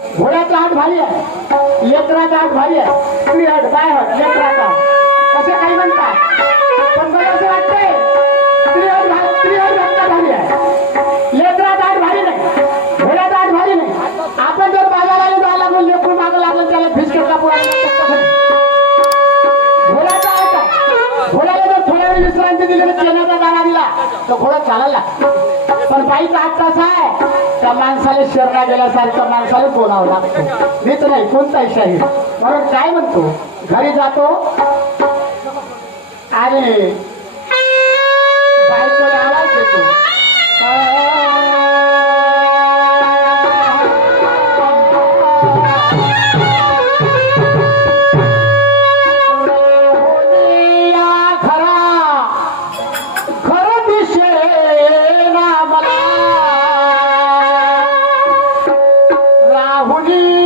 घोड्याचा हात भारी आहे, लेकराचा हात भारी आहे, स्त्री हट बाय हट लेकराचा असे काही म्हणतात. पण मला असं वाटतंय स्त्री हट रक्ता भारी आहे, लेकराचा हात भारी नाही, घोड्याचा हात भारी नाही. आपण जर बाजाराला जायला लागलो लेकरू मागं लागलं त्याला फिसकट कापू घोड्याचा हात आहे. घोड्याला जर थोड्या वेळ विश्रांती दिली तर चेन्याचा दाणा दिला तर घोडा चालायला लागतो. पण बाईचा हात कसा आहे त्या माणसाला शरणा गेल्यासारखं माणसाला बोलावं लागतं. मीच नाही कोणताही शाहीर. म्हणून काय म्हणतो घरी जातो आणि बायकोला आवाज देतो राहुली